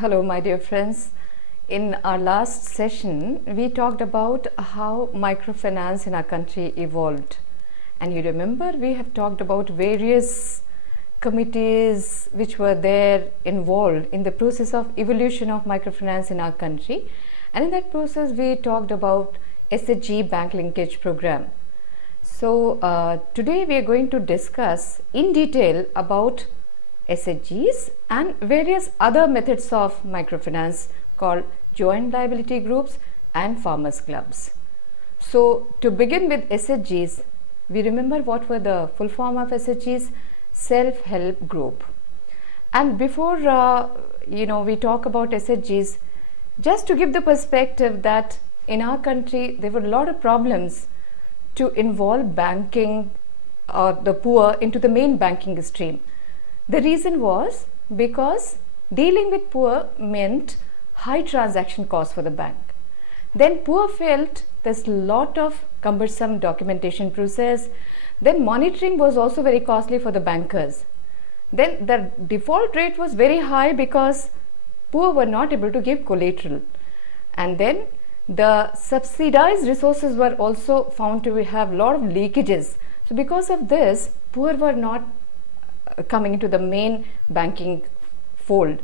Hello, my dear friends. In our last session, we talked about how microfinance in our country evolved. And you remember, we have talked about various committees which were there involved in the process of evolution of microfinance in our country. And in that process, we talked about shg bank linkage program. So today we are going to discuss in detail about shgs and various other methods of microfinance called joint liability groups and farmers clubs. So to begin with shgs, we remember what were the full form of shgs? Self-help group. And before we talk about shgs, just to give the perspective that in our country there were a lot of problems to involve banking or the poor into the main banking stream. The reason was because dealing with poor meant high transaction costs for the bank. Then poor felt there's a lot of cumbersome documentation process. Then monitoring was also very costly for the bankers. Then the default rate was very high because poor were not able to give collateral. And then the subsidized resources were also found to have a lot of leakages. So because of this, poor were not coming into the main banking fold.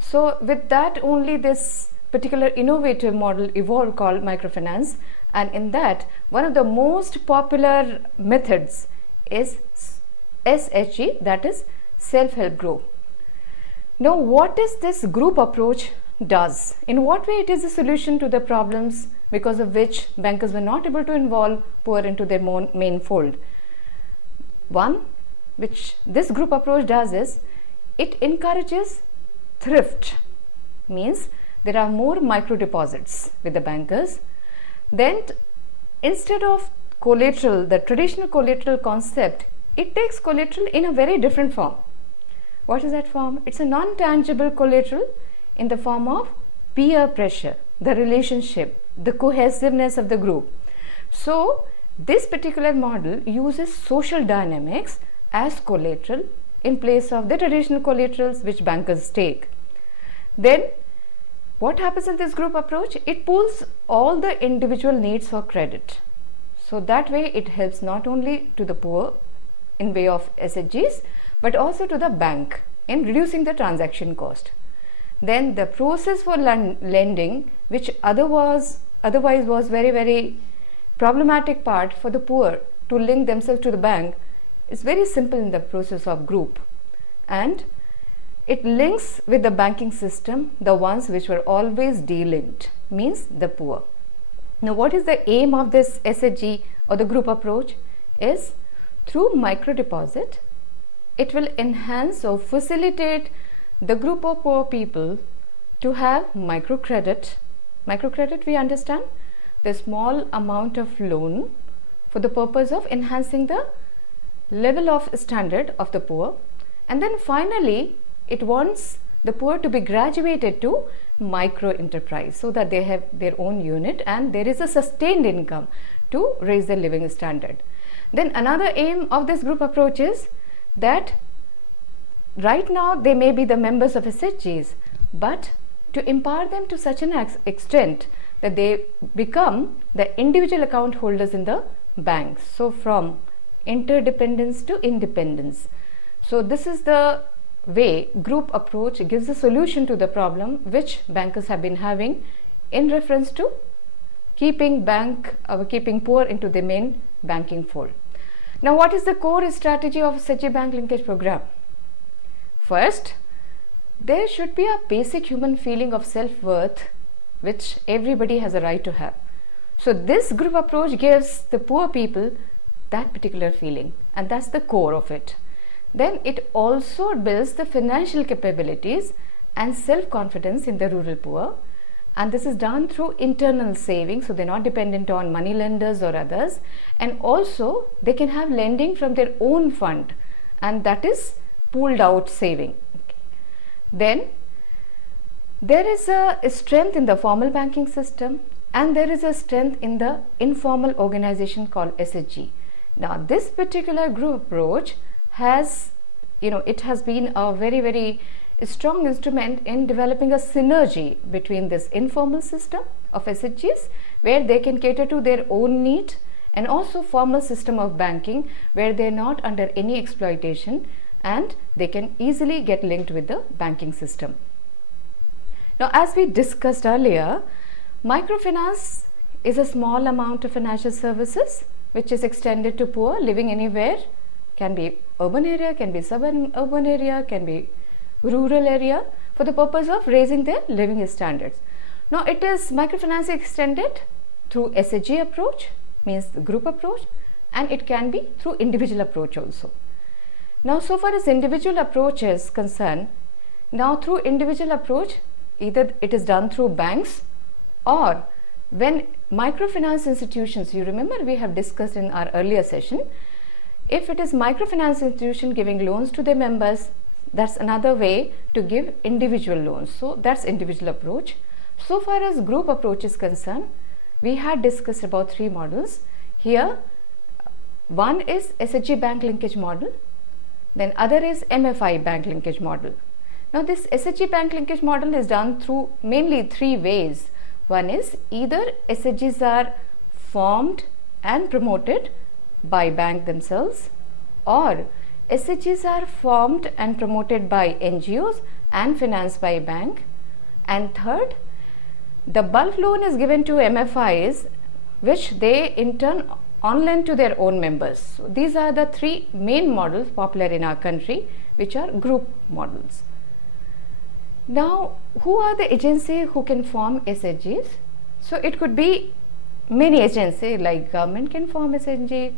So with that only this particular innovative model evolved called microfinance, and in that one of the most popular methods is shg, that is self-help group. Now what is this group approach does? In what way it is a solution to the problems because of which bankers were not able to involve poor into their main fold? One which this group approach does is it encourages thrift, means there are more micro deposits with the bankers. Then instead of collateral, the traditional collateral concept, it takes collateral in a very different form. What is that form? It's a non-tangible collateral in the form of peer pressure, the relationship, the cohesiveness of the group. So this particular model uses social dynamics as collateral in place of the traditional collaterals which bankers take. Then what happens in this group approach? It pulls all the individual needs for credit. So that way it helps not only to the poor in way of shgs but also to the bank in reducing the transaction cost. Then the process for lending, which otherwise was very problematic part for the poor to link themselves to the bank, is very simple in the process of group, and it links with the banking system the ones which were always delinked, means the poor. Now what is the aim of this shg or the group approach? Is through micro deposit it will enhance or facilitate the group of poor people to have microcredit. Microcredit, we understand, the small amount of loan for the purpose of enhancing the level of standard of the poor. And then finally it wants the poor to be graduated to micro enterprise so that they have their own unit and there is a sustained income to raise their living standard. Then another aim of this group approach is that right now they may be the members of shgs, but to empower them to such an extent that they become the individual account holders in the bank. So from interdependence to independence. So this is the way group approach gives a solution to the problem which bankers have been having in reference to keeping poor into the main banking fold. Now what is the core strategy of shg bank linkage program? First, there should be a basic human feeling of self-worth which everybody has a right to have. So this group approach gives the poor people that particular feeling, and that's the core of it. Then it also builds the financial capabilities and self-confidence in the rural poor, and this is done through internal saving, so they're not dependent on money lenders or others, and also they can have lending from their own fund, and that is pooled out saving. Then there is a strength in the formal banking system and there is a strength in the informal organization called shg. Now this particular group approach has, it has been a very a strong instrument in developing a synergy between this informal system of SHGs, where they can cater to their own need, and also formal system of banking where they are not under any exploitation and they can easily get linked with the banking system. Now, as we discussed earlier, microfinance is a small amount of financial services which is extended to poor living anywhere, can be urban area, can be suburban area, can be rural area, for the purpose of raising their living standards. Now, it is microfinance extended through SHG approach, means the group approach, and it can be through individual approach also. Now, so far as individual approach is concerned, now through individual approach, either it is done through banks, or when microfinance institutions, you remember we have discussed in our earlier session, if it is microfinance institution giving loans to their members, that's another way to give individual loans. So that's individual approach. So far as group approach is concerned, we had discussed about 3 models. Here, one is SHG bank linkage model, then other is MFI bank linkage model. Now, this SHG bank linkage model is done through mainly 3 ways. One is either SHGs are formed and promoted by bank themselves, or SHGs are formed and promoted by NGOs and financed by bank, and third, the bulk loan is given to MFIs which they in turn on lend to their own members. So these are the 3 main models popular in our country, which are group models. Now, who are the agencies who can form SHGs? So it could be many agencies, like government can form SHG,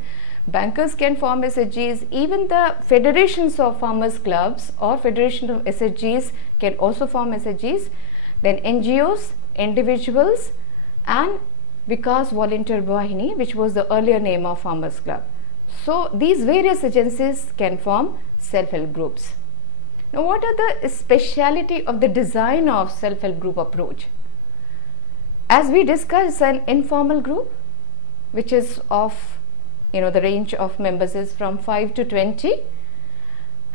bankers can form SHGs, even the federations of farmers clubs or federation of SHGs can also form SHGs, then NGOs, individuals, and Vikas Volunteer Bahini, which was the earlier name of farmers club. So these various agencies can form self-help groups. Now, what are the speciality of the design of self-help group approach? As we discussed, an informal group which is of, the range of members is from 5 to 20,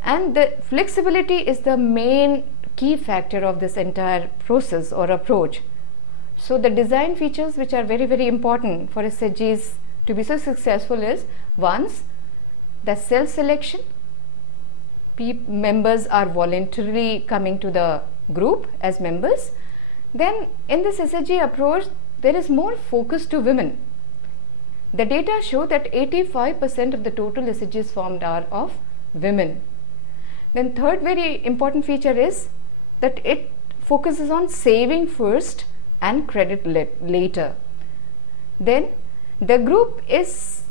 and the flexibility is the main key factor of this entire process or approach. So the design features which are very, very important for SHGs to be so successful is, once, the self-selection. Members are voluntarily coming to the group as members. Then in this SHG approach, there is more focus to women. The data show that 85% of the total SHGs formed are of women. Then third very important feature is that it focuses on saving first and credit later. Then the group is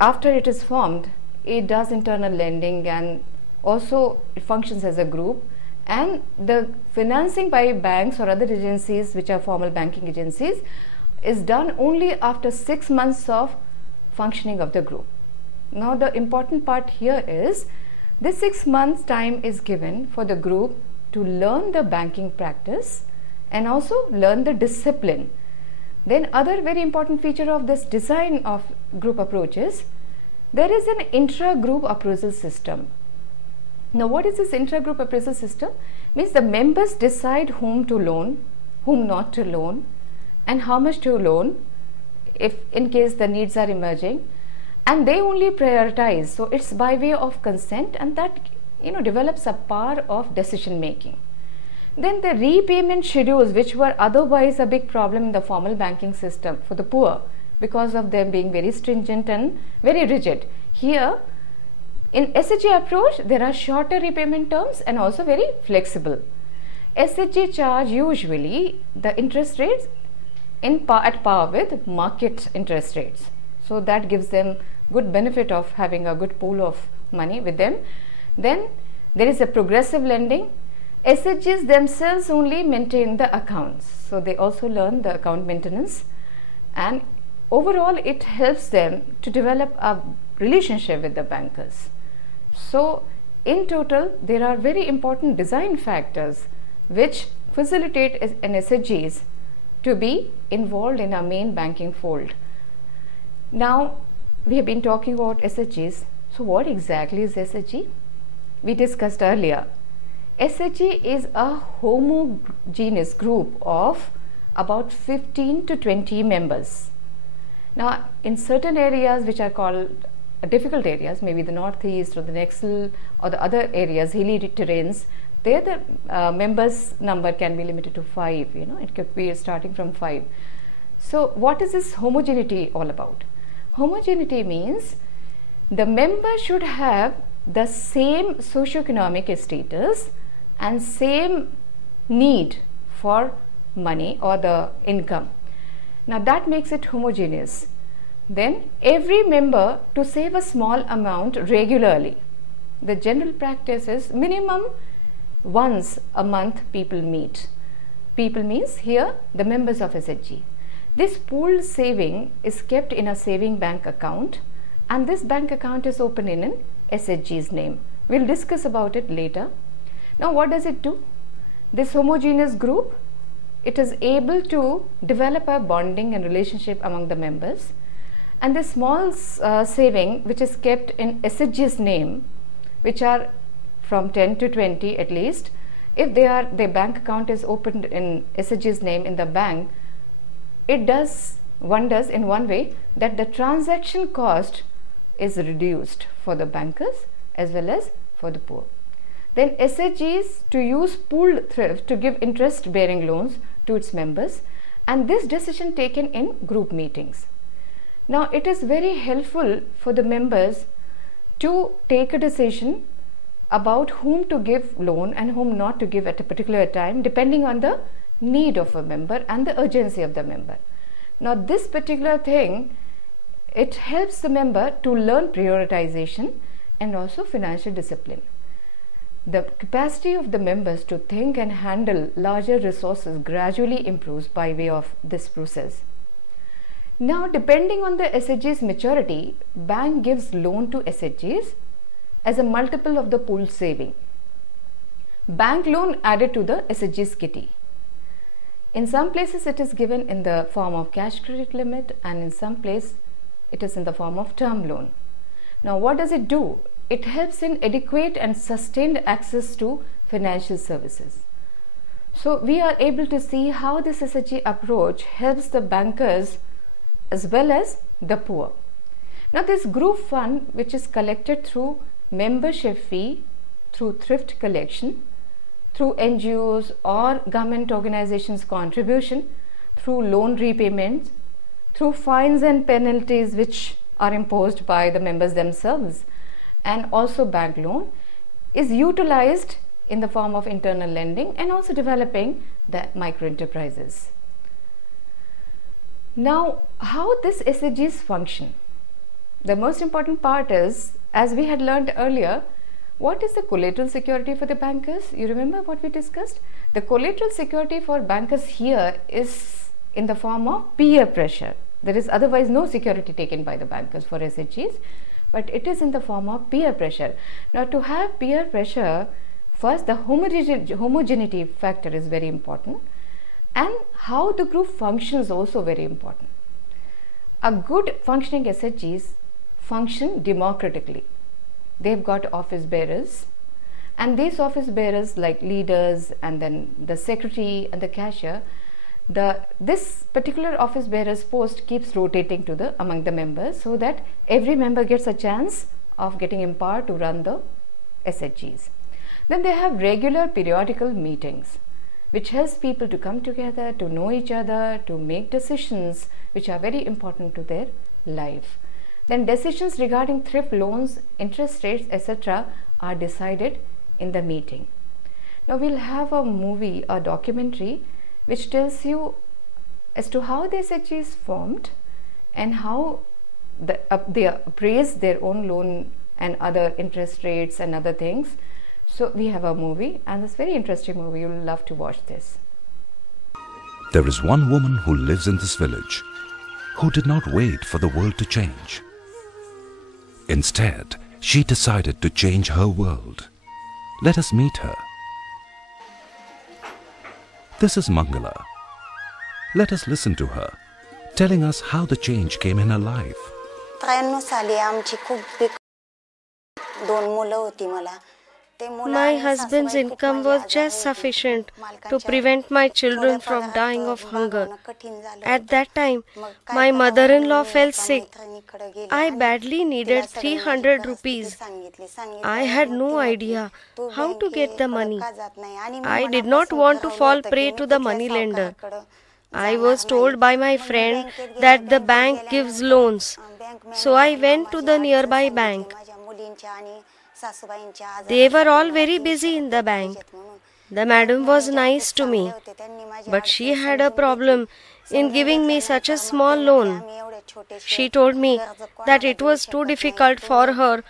after it is formed, it does internal lending and also it functions as a group, and the financing by banks or other agencies which are formal banking agencies is done only after 6 months of functioning of the group. Now, the important part here is this 6 months time is given for the group to learn the banking practice and also learn the discipline. Then other very important feature of this design of group approach is there is an intra-group appraisal system. Now, what is this intra-group appraisal system? Means the members decide whom to loan, whom not to loan, and how much to loan if in case the needs are emerging, and they only prioritize. So it's by way of consent, and that develops a power of decision making. Then the repayment schedules, which were otherwise a big problem in the formal banking system for the poor because of them being very stringent and very rigid. Here in SHG approach, there are shorter repayment terms and also very flexible. SHG charge usually the interest rates at par with market interest rates. So that gives them good benefit of having a good pool of money with them. Then there is a progressive lending. SHGs themselves only maintain the accounts. So they also learn the account maintenance, and overall it helps them to develop a relationship with the bankers. So in total, there are very important design factors which facilitate an SHGs to be involved in our main banking fold. Now, we have been talking about SHGs. So what exactly is SHG? We discussed earlier. SHG is a homogeneous group of about 15 to 20 members. Now, in certain areas which are called difficult areas, maybe the northeast or the Nexel or the other areas, hilly terrains, there the members number can be limited to 5. It could be starting from 5. So, what is this homogeneity all about? Homogeneity means the member should have the same socioeconomic status and same need for money or the income. Now that makes it homogeneous. Then every member to save a small amount regularly. The general practice is minimum once a month people meet. People means here the members of SHG. This pooled saving is kept in a saving bank account, and this bank account is open in an SHG's name. We'll discuss about it later. Now what does it do? This homogeneous group, it is able to develop a bonding and relationship among the members, and this small saving which is kept in SHG's name, which are from 10 to 20 at least, if their bank account is opened in SHG's name in the bank, it does wonders in one way, that the transaction cost is reduced for the bankers as well as for the poor. Then SHGs to use pooled thrift to give interest bearing loans to its members, and this decision taken in group meetings. Now it is very helpful for the members to take a decision about whom to give loan and whom not to give at a particular time, depending on the need of a member and the urgency of the member. Now this particular thing, it helps the member to learn prioritization and also financial discipline. The capacity of the members to think and handle larger resources gradually improves by way of this process. Now depending on the SHG's maturity, bank gives loan to SHGs as a multiple of the pooled saving. Bank loan added to the SHG's kitty. In some places it is given in the form of cash credit limit, and in some place it is in the form of term loan. Now what does it do? It helps in adequate and sustained access to financial services. So we are able to see how this SHG approach helps the bankers as well as the poor. Now this group fund, which is collected through membership fee, through thrift collection, through NGOs or government organizations contribution, through loan repayments, through fines and penalties which are imposed by the members themselves, and also bank loan, is utilized in the form of internal lending and also developing the micro enterprises. Now how this SHGs function? The most important part is, as we had learned earlier, what is the collateral security for the bankers? You remember what we discussed? The collateral security for bankers here is in the form of peer pressure. There is otherwise no security taken by the bankers for SHGs, but it is in the form of peer pressure. Now to have peer pressure, first the homogeneity factor is very important, and how the group functions also very important. A good functioning SHGs function democratically. They've got office bearers, and these office bearers like leaders and then the secretary and the cashier, this particular office bearer's post keeps rotating among the members, so that every member gets a chance of getting empowered to run the SHGs. Then they have regular periodical meetings which helps people to come together, to know each other, to make decisions which are very important to their life. Then decisions regarding thrift loans, interest rates, etc. are decided in the meeting. Now we'll have a movie, a documentary, which tells you as to how the SHG is formed and how they appraise their own loan and other interest rates and other things. So we have a movie, and it's very interesting movie. You'll love to watch this. There is one woman who lives in this village who did not wait for the world to change. Instead, she decided to change her world. Let us meet her. This is Mangala. Let us listen to her, telling us how the change came in her life. 93 साली आमची खूप दोन मुलं होती मला My husband's income was just sufficient to prevent my children from dying of hunger. At that time, my mother-in-law fell sick. I badly needed 300 rupees. I had no idea how to get the money. I did not want to fall prey to the moneylender. I was told by my friend that the bank gives loans. So I went to the nearby bank. They were all very busy in the bank. The madam was nice to me, but she had a problem in giving me such a small loan. She told me that it was too difficult for her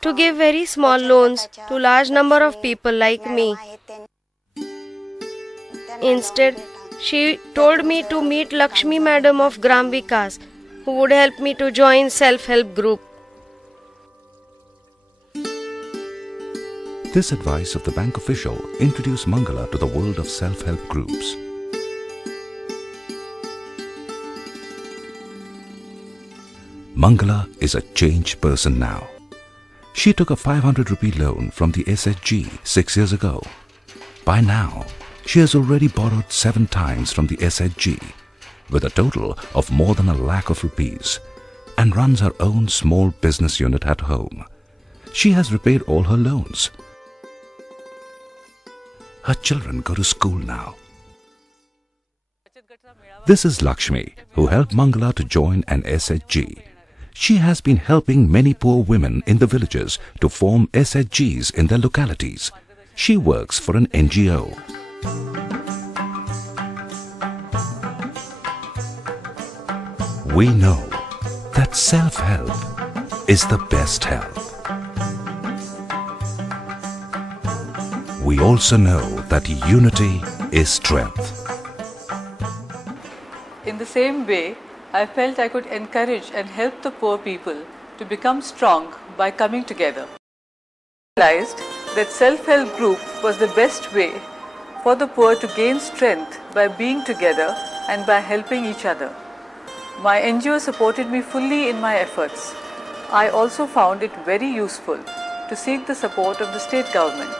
to give very small loans to large number of people like me. Instead, she told me to meet Lakshmi madam of Gram Vikas, who would help me to join self-help group. This advice of the bank official introduced Mangala to the world of self-help groups. Mangala is a changed person now. She took a 500 rupee loan from the SHG 6 years ago. By now, she has already borrowed 7 times from the SHG with a total of more than a lakh of rupees and runs her own small business unit at home. She has repaid all her loans. Her children go to school now. This is Lakshmi, who helped Mangala to join an SHG. She has been helping many poor women in the villages to form SHGs in their localities. She works for an NGO. We know that self-help is the best help. We also know that unity is strength. In the same way, I felt I could encourage and help the poor people to become strong by coming together. I realized that self-help group was the best way for the poor to gain strength by being together and by helping each other. My NGO supported me fully in my efforts. I also found it very useful to seek the support of the state government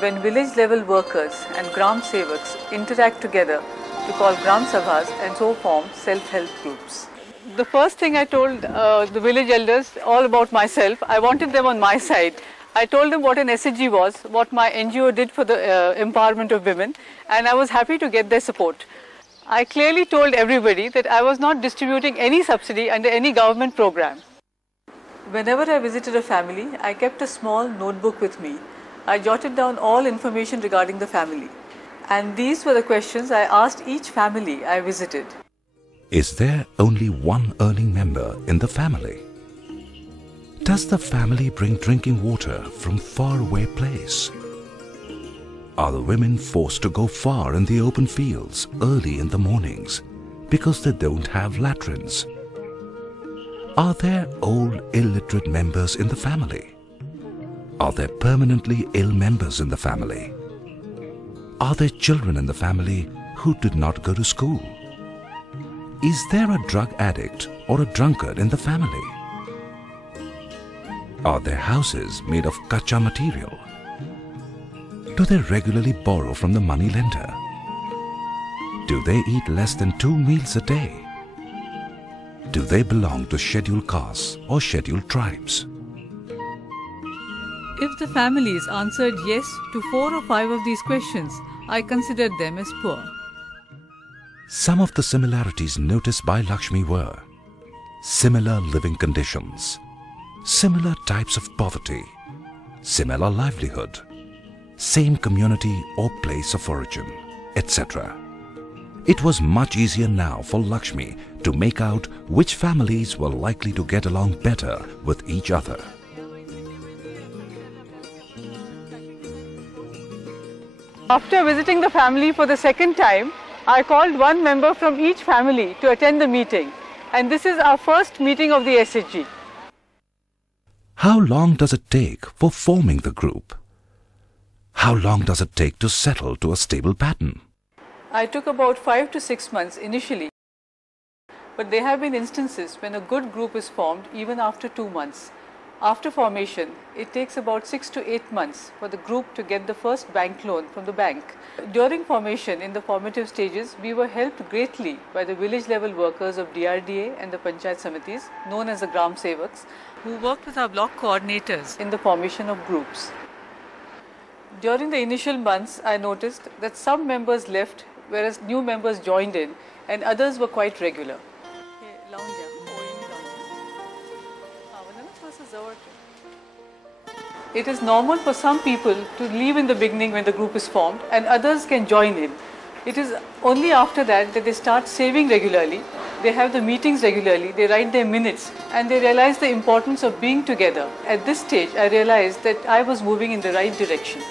when village level workers and Gram Sevaks interact together to call Gram Sabhas and so form self-help groups. The first thing I told the village elders all about myself, I wanted them on my side. I told them what an SHG was, what my NGO did for the empowerment of women, and I was happy to get their support. I clearly told everybody that I was not distributing any subsidy under any government program. Whenever I visited a family, I kept a small notebook with me. I jotted down all information regarding the family. And these were the questions I asked each family I visited. Is there only one earning member in the family? Does the family bring drinking water from faraway place? Are the women forced to go far in the open fields early in the mornings because they don't have latrines? Are there old illiterate members in the family? Are there permanently ill members in the family? Are there children in the family who did not go to school? Is there a drug addict or a drunkard in the family? Are their houses made of kacha material? Do they regularly borrow from the money lender? Do they eat less than 2 meals a day? Do they belong to scheduled castes or scheduled tribes? If the families answered yes to 4 or 5 of these questions, I considered them as poor. Some of the similarities noticed by Lakshmi were similar living conditions, similar types of poverty, similar livelihood, same community or place of origin, etc. It was much easier now for Lakshmi to make out which families were likely to get along better with each other. After visiting the family for the second time, I called one member from each family to attend the meeting, and this is our first meeting of the SHG. How long does it take for forming the group? How long does it take to settle to a stable pattern? I took about 5 to 6 months initially, but there have been instances when a good group is formed even after 2 months. After formation, it takes about 6 to 8 months for the group to get the first bank loan from the bank. During formation, in the formative stages, we were helped greatly by the village level workers of DRDA and the Panchayat Samitis, known as the Gram Sevaks, who worked with our block coordinators in the formation of groups. During the initial months, I noticed that some members left, whereas new members joined in, and others were quite regular. It is normal for some people to leave in the beginning when the group is formed, and others can join in. It is only after that that they start saving regularly, they have the meetings regularly, they write their minutes, and they realize the importance of being together. At this stage, I realized that I was moving in the right direction.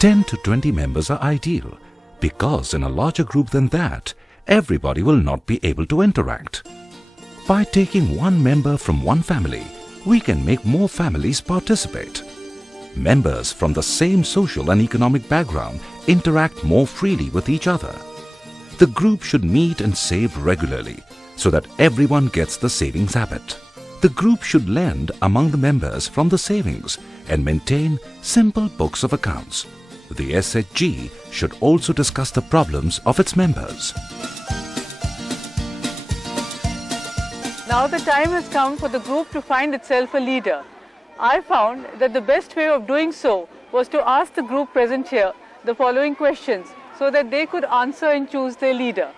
"10 to 20 members are ideal, because in a larger group than that, everybody will not be able to interact. By taking one member from one family, we can make more families participate. Members from the same social and economic background interact more freely with each other. The group should meet and save regularly so that everyone gets the savings habit. The group should lend among the members from the savings and maintain simple books of accounts. The SHG should also discuss the problems of its members." Now the time has come for the group to find itself a leader. I found that the best way of doing so was to ask the group present here the following questions so that they could answer and choose their leader.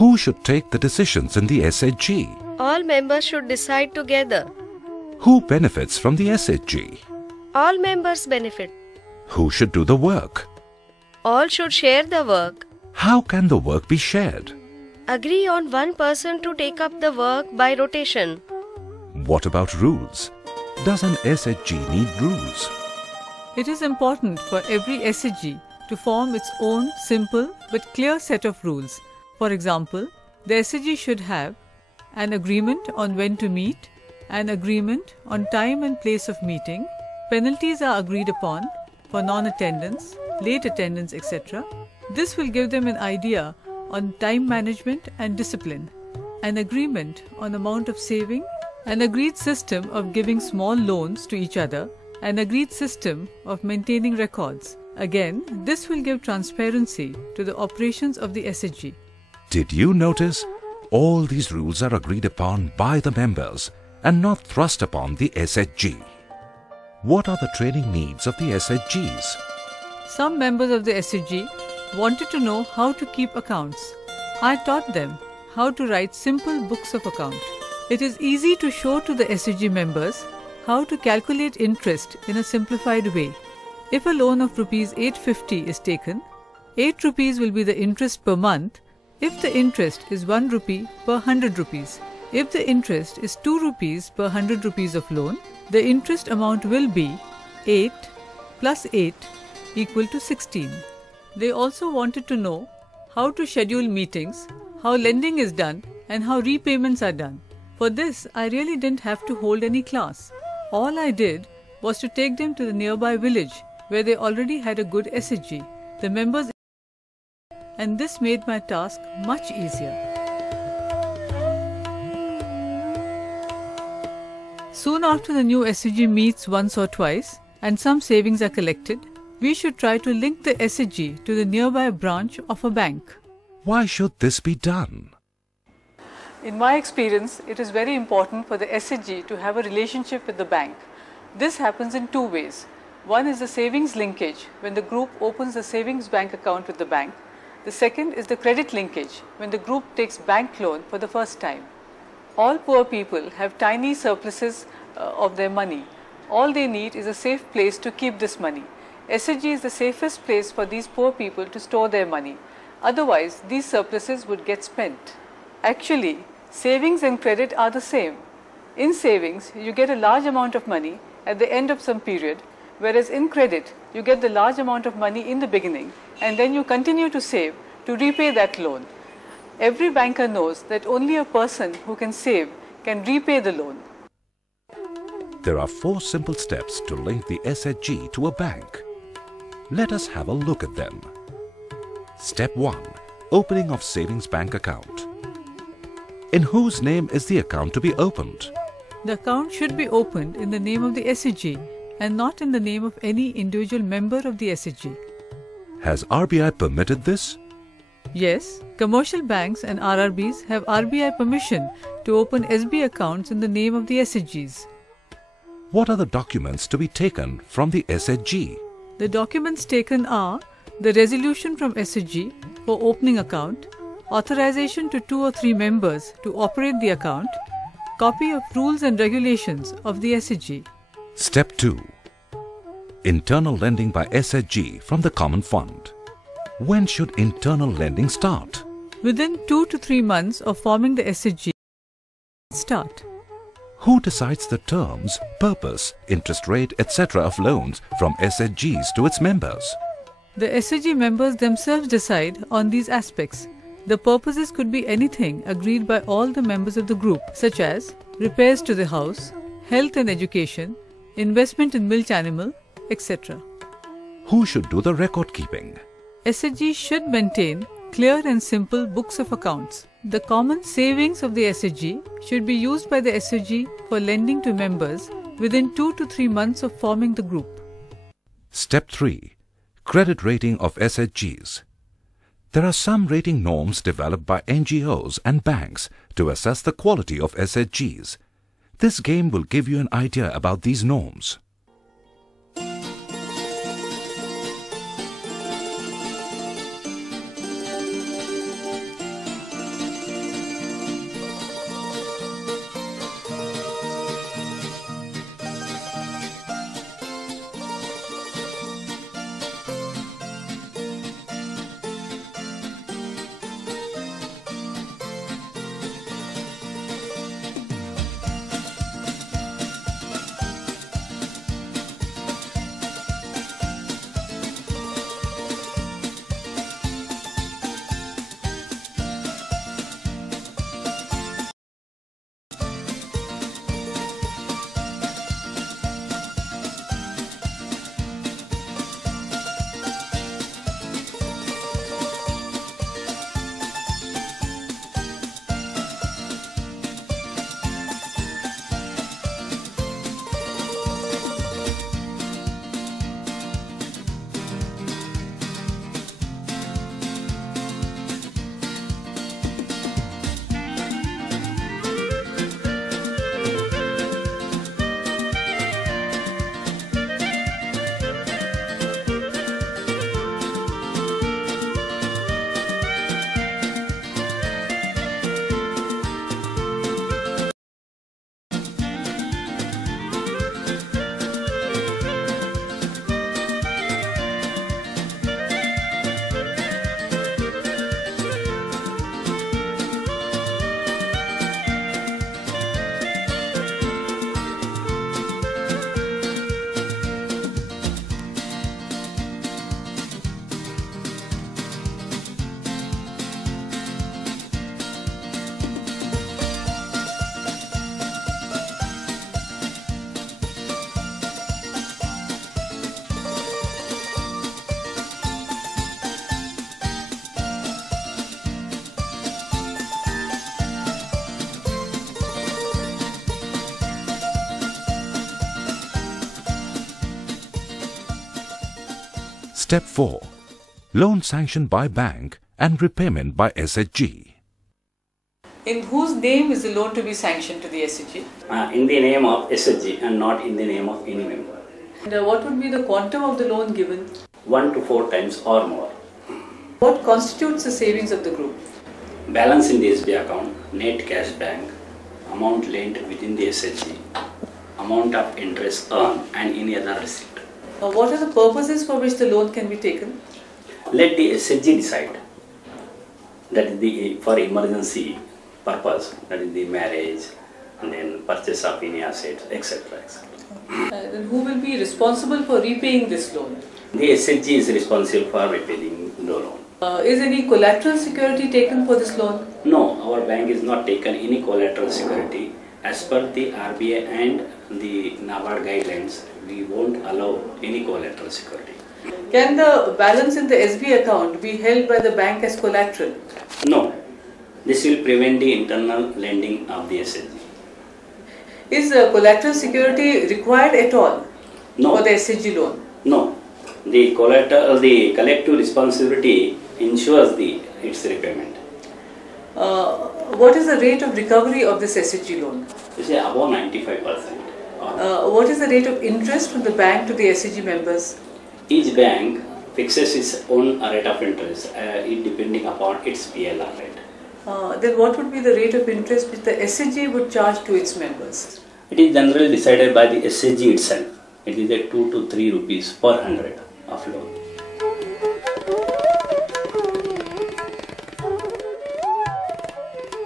Who should take the decisions in the SHG? All members should decide together. Who benefits from the SHG? All members benefit. Who should do the work? All should share the work. How can the work be shared? Agree on one person to take up the work by rotation. What about rules? Does an SHG need rules? It is important for every SHG to form its own simple but clear set of rules. For example, the SHG should have an agreement on when to meet, an agreement on time and place of meeting, penalties are agreed upon for non-attendance, late attendance, etc. This will give them an idea on time management and discipline, an agreement on amount of saving, an agreed system of giving small loans to each other, an agreed system of maintaining records. Again, this will give transparency to the operations of the SHG. Did you notice? All these rules are agreed upon by the members and not thrust upon the SHG. What are the training needs of the SHGs? Some members of the SHG wanted to know how to keep accounts. I taught them how to write simple books of account. It is easy to show to the SHG members how to calculate interest in a simplified way. If a loan of Rs 850 is taken, 8 rupees will be the interest per month if the interest is 1 rupee per 100 rupees. If the interest is 2 rupees per 100 rupees of loan, the interest amount will be 8 plus 8 equal to 16. They also wanted to know how to schedule meetings, how lending is done, and how repayments are done. For this, I really didn't have to hold any class. All I did was to take them to the nearby village where they already had a good SHG, the members, and this made my task much easier. Soon after the new SHG meets once or twice and some savings are collected, we should try to link the SHG to the nearby branch of a bank. Why should this be done? In my experience, it is very important for the SHG to have a relationship with the bank. This happens in two ways. One is the savings linkage, when the group opens a savings bank account with the bank. The second is the credit linkage, when the group takes bank loan for the first time. All poor people have tiny surpluses of their money. All they need is a safe place to keep this money. SHG is the safest place for these poor people to store their money. Otherwise, these surpluses would get spent. Actually, savings and credit are the same. In savings, you get a large amount of money at the end of some period, whereas in credit, you get the large amount of money in the beginning and then you continue to save to repay that loan. Every banker knows that only a person who can save can repay the loan. There are 4 simple steps to link the SHG to a bank. Let us have a look at them. Step 1. opening of savings bank account. In whose name is the account to be opened? The account should be opened in the name of the SHG and not in the name of any individual member of the SHG. Has RBI permitted this? Yes, commercial banks and RRBs have RBI permission to open SB accounts in the name of the SHGs. What are the documents to be taken from the SHG? The documents taken are the resolution from SHG for opening account, authorization to 2 or 3 members to operate the account, copy of rules and regulations of the SHG. Step 2. Internal lending by SHG from the Common Fund. When should internal lending start? Within 2 to 3 months of forming the SHG, start. Who decides the terms, purpose, interest rate, etc. of loans from SHGs to its members? The SHG members themselves decide on these aspects. The purposes could be anything agreed by all the members of the group, such as repairs to the house, health and education, investment in milch animal, etc. Who should do the record keeping? SHG should maintain clear and simple books of accounts. The common savings of the SHG should be used by the SHG for lending to members within 2 to 3 months of forming the group. Step 3. Credit rating of SHGs. There are some rating norms developed by NGOs and banks to assess the quality of SHGs. This game will give you an idea about these norms. Step 4. Loan sanctioned by bank and repayment by SHG. In whose name is the loan to be sanctioned to the SHG? In the name of SHG and not in the name of any member. And what would be the quantum of the loan given? 1 to 4 times or more. What constitutes the savings of the group? Balance in the SB account, net cash bank, amount lent within the SHG, amount of interest earned and any other receipt. What are the purposes for which the loan can be taken? Let the SHG decide. That is for emergency purpose, that is the marriage and then purchase of any assets, etc. Then who will be responsible for repaying this loan? The SHG is responsible for repaying the loan. Is any collateral security taken for this loan? No, our bank is not taken any collateral security. As per the RBI and the NABARD guidelines, we won't allow any collateral security. Can the balance in the SB account be held by the bank as collateral? No, this will prevent the internal lending of the SHG. Is collateral security required at all No. for the SHG loan? No, the collective responsibility ensures its repayment. What is the rate of recovery of this SHG loan? It's above 95%. What is the rate of interest from the bank to the SHG members? Each bank fixes its own rate of interest, it depending upon its PLR rate. Then what would be the rate of interest which the SHG would charge to its members? It is generally decided by the SHG itself. It is at 2 to 3 rupees per 100 of loan.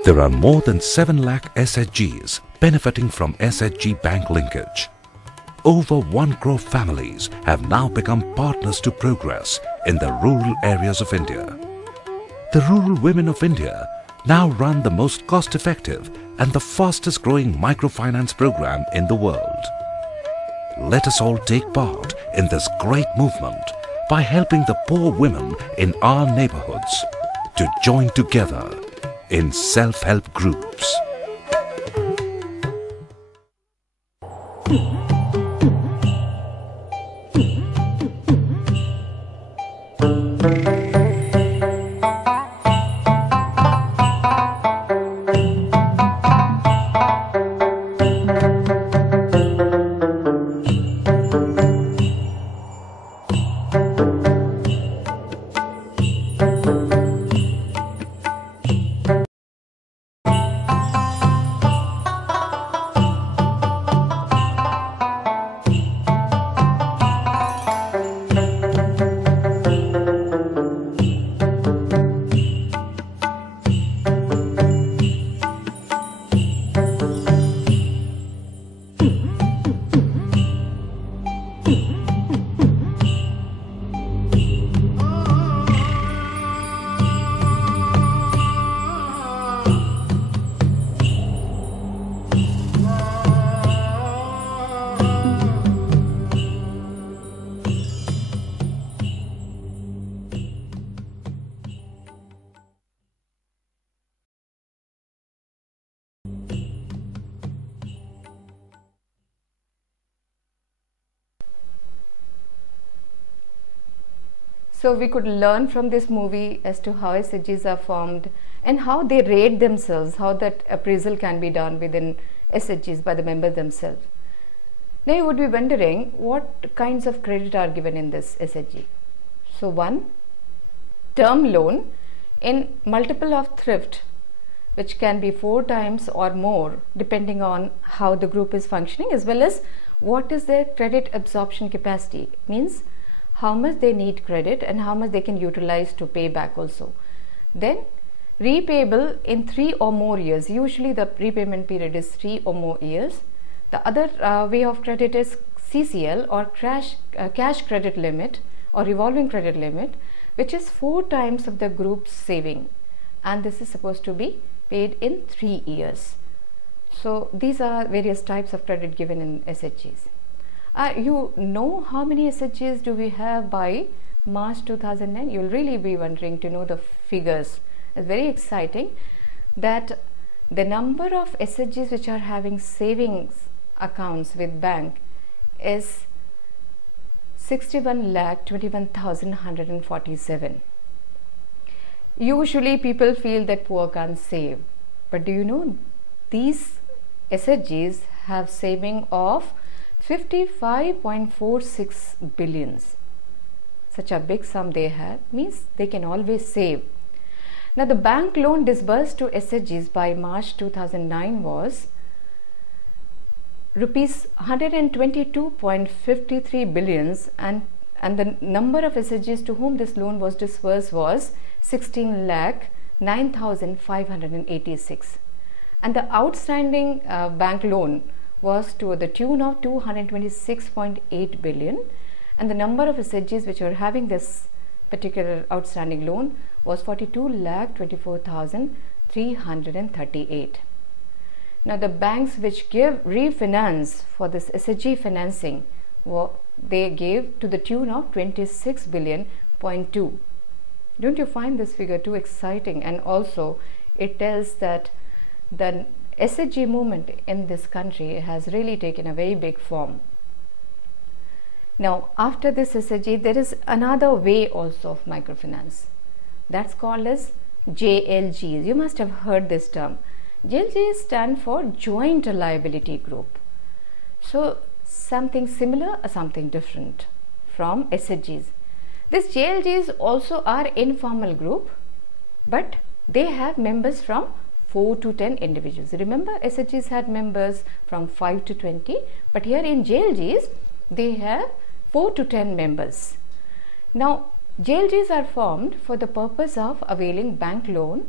There are more than 7 lakh SHGs benefiting from SHG bank linkage. Over 1 crore families have now become partners to progress in the rural areas of India. The rural women of India now run the most cost-effective and the fastest growing microfinance program in the world. Let us all take part in this great movement by helping the poor women in our neighborhoods to join together in self-help groups. So we could learn from this movie as to how SHGs are formed and how they rate themselves, how that appraisal can be done within SHGs by the members themselves. Now you would be wondering what kinds of credit are given in this SHG. So one, term loan in multiple of thrift, which can be 4 times or more depending on how the group is functioning, as well as what is their credit absorption capacity, means how much they need credit and how much they can utilize to pay back also. Then repayable in 3 or more years, usually the repayment period is 3 or more years. The other way of credit is CCL or cash credit limit or revolving credit limit, which is 4 times of the group's saving, and this is supposed to be paid in 3 years. So these are various types of credit given in SHGs. You know how many SHGs do we have by March 2009? You'll really be wondering to know the figures. It's very exciting that the number of SHGs which are having savings accounts with bank is 61,21,147. Usually people feel that poor can't save, but do you know these SHGs have saving of 55.46 billions. Such a big sum they have, means they can always save. Now the bank loan disbursed to SHGs by March 2009 was rupees 122.53 billions, and the number of SHGs to whom this loan was disbursed was 16,09,586, and the outstanding bank loan was to the tune of 226.8 billion, and the number of SHGs which are having this particular outstanding loan was 42,24,338. Now the banks which give refinance for this SHG financing they gave to the tune of 26 billion point 2. Don't you find this figure too exciting? And also it tells that the SHG movement in this country has really taken a very big form. Now after this SHG, there is another way also of microfinance, that's called as jlgs. You must have heard this term. jlgs stand for joint liability group. So something similar or something different from SHGs. These jlgs also are informal group, but they have members from 4 to 10 individuals. Remember, SHGs had members from 5 to 20, but here in jlgs they have 4 to 10 members. Now jlgs are formed for the purpose of availing bank loan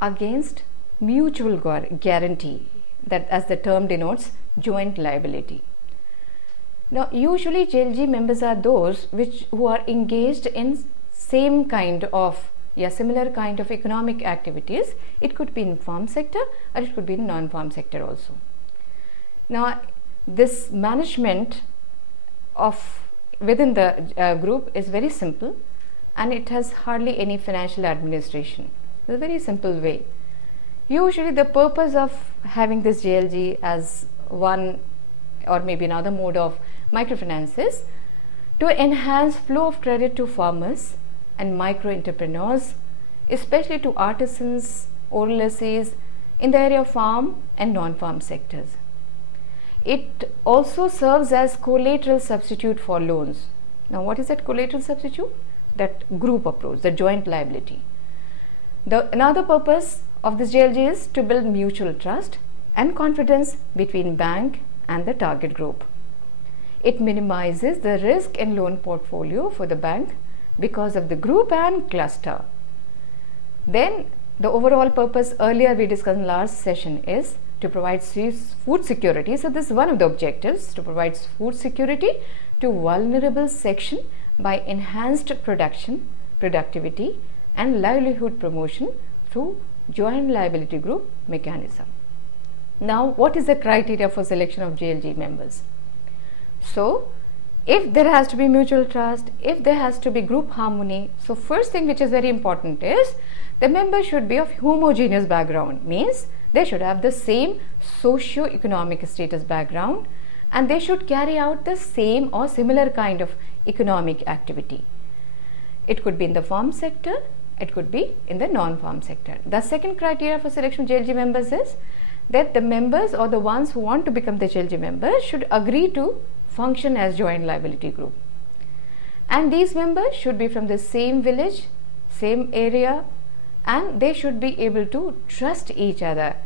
against mutual guarantee, that as the term denotes, joint liability. Now usually jlg members are those who are engaged in same kind of similar kind of economic activities. It could be in farm sector or it could be in non-farm sector also. Now this management of within the group is very simple, and it has hardly any financial administration. It's a very simple way. Usually the purpose of having this JLG as one or maybe another mode of microfinance is to enhance flow of credit to farmers and micro entrepreneurs, especially to artisans, oral lessees in the area of farm and non-farm sectors. It also serves as collateral substitute for loans. Now what is that collateral substitute? That group approach, the joint liability. Another purpose of this JLG is to build mutual trust and confidence between bank and the target group. It minimizes the risk in loan portfolio for the bank because of the group and cluster. Then the overall purpose earlier we discussed in last session is to provide food security. So this is one of the objectives, to provide food security to vulnerable section by enhanced production, productivity and livelihood promotion through joint liability group mechanism. Now what is the criteria for selection of JLG members? So if there has to be mutual trust, if there has to be group harmony, so first thing which is very important is the members should be of homogeneous background, means they should have the same socio-economic status background and they should carry out the same or similar kind of economic activity. It could be in the farm sector, it could be in the non-farm sector. The second criteria for selection of JLG members is that the members or the ones who want to become the JLG members should agree to function as joint liability group. And these members should be from the same village, same area, and they should be able to trust each other.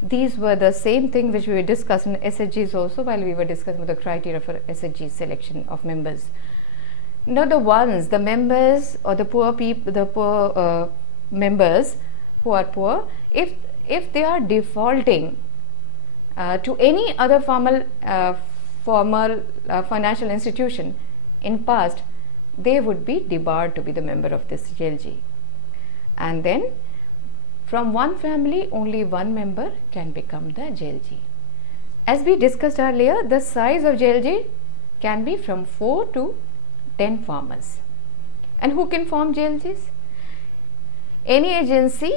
These were the same thing which we were discussing in SHGs also while we were discussing the criteria for SHG selection of members. Now the members or the poor people, members who are poor, if they are defaulting to any other formal financial institution in past, they would be debarred to be the member of this JLG. And then from one family only one member can become the JLG. As we discussed earlier, the size of JLG can be from 4 to 10 farmers. And who can form JLGs? Any agency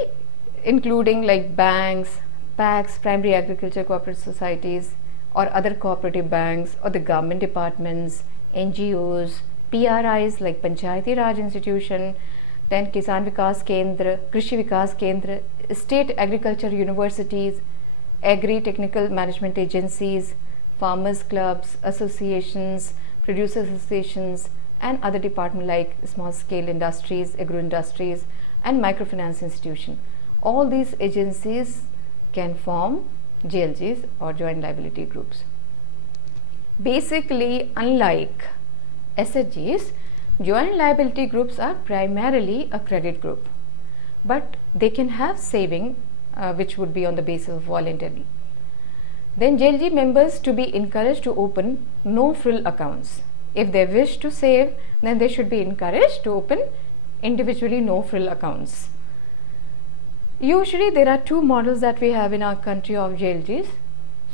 including like banks, PACs, primary agriculture cooperative societies or other cooperative banks or the government departments, NGOs, PRIs like Panchayati Raj institution, then Kisan Vikas Kendra, Krishi Vikas Kendra, state agriculture universities, agri-technical management agencies, farmers clubs, associations, producer associations and other departments like small scale industries, agro industries and microfinance institution. All these agencies can form JLGs or joint liability groups. Basically, unlike SHGs, joint liability groups are primarily a credit group, but they can have saving which would be on the basis of voluntary. Then JLG members to be encouraged to open no-frill accounts. If they wish to save, then they should be encouraged to open individually no-frill accounts. Usually there are two models that we have in our country of JLGs.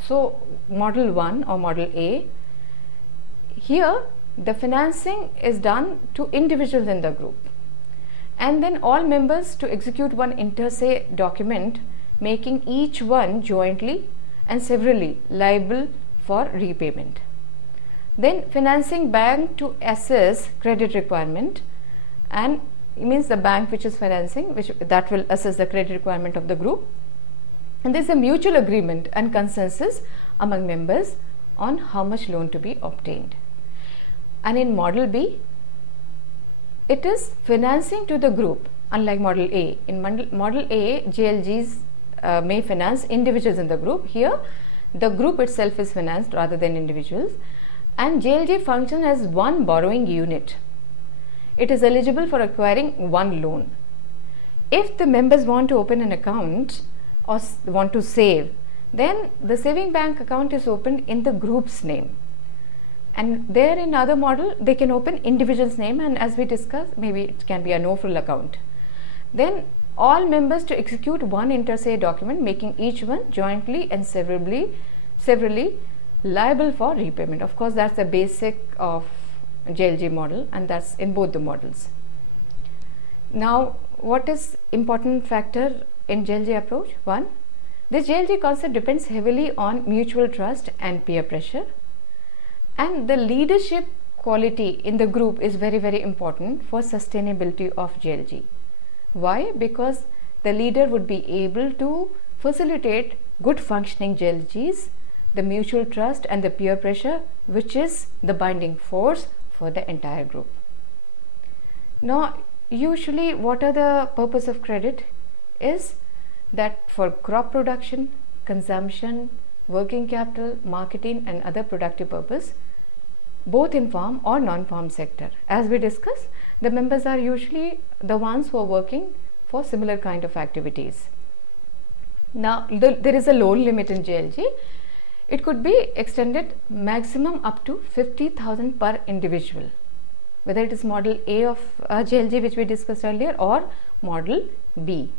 So model 1 or model A, here the financing is done to individuals in the group, and then all members to execute one inter se document making each one jointly and severally liable for repayment. Then financing bank to assess credit requirement, and it means the bank which is financing, which that will assess the credit requirement of the group, and there is a mutual agreement and consensus among members on how much loan to be obtained. And in model B, it is financing to the group, unlike model A. In model A, JLGs may finance individuals in the group. Here the group itself is financed rather than individuals, and JLG functions as one borrowing unit. It is eligible for acquiring one loan. If the members want to open an account or want to save, then the saving bank account is opened in the group's name, and there in other model they can open individual's name, and as we discussed, maybe it can be a no-frill account. Then all members to execute one inter se document making each one jointly and severally liable for repayment. Of course, that's the basic of JLG model, and that's in both the models. Now, what is important factor in JLG approach? One, this JLG concept depends heavily on mutual trust and peer pressure, and the leadership quality in the group is very, very important for sustainability of JLG. Why? Because the leader would be able to facilitate good functioning JLGs, the mutual trust and the peer pressure, which is the binding force for the entire group. Now, usually what are the purpose of credit is that for crop production, consumption, working capital, marketing and other productive purpose, both in farm or non-farm sector. As we discussed, the members are usually the ones who are working for similar kind of activities. Now, there is a loan limit in JLG. It could be extended maximum up to 50,000 per individual, whether it is model A of JLG which we discussed earlier or model B.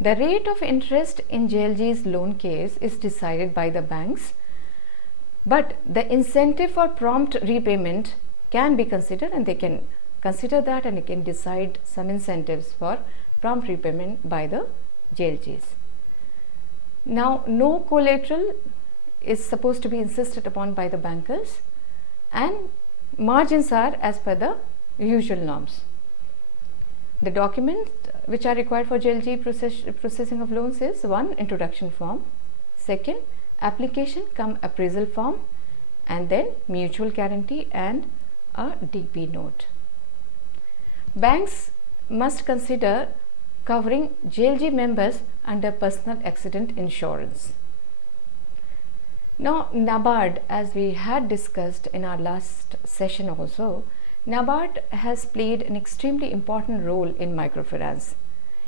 The rate of interest in JLG's loan case is decided by the banks, but the incentive for prompt repayment can be considered, and they can consider that and they can decide some incentives for prompt repayment by the JLGs. Now, no collateral is supposed to be insisted upon by the bankers, and margins are as per the usual norms. The documents which are required for JLG processing of loans is: 1, introduction form; 2, application cum appraisal form; and then mutual guarantee and a DP note. Banks must consider covering JLG members under personal accident insurance. Now, NABARD, as we had discussed in our last session also, NABARD has played an extremely important role in microfinance,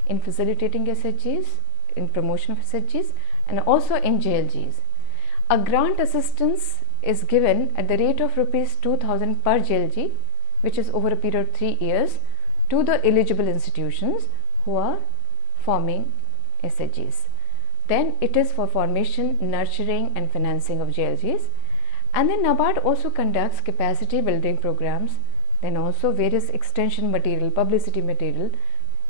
in facilitating SHGs, in promotion of SHGs, and also in JLGs. A grant assistance is given at the rate of rupees 2,000 per JLG, which is over a period of 3 years, to the eligible institutions who are forming SHGs. Then it is for formation, nurturing and financing of JLGs, and then NABARD also conducts capacity building programs, then also various extension material, publicity material,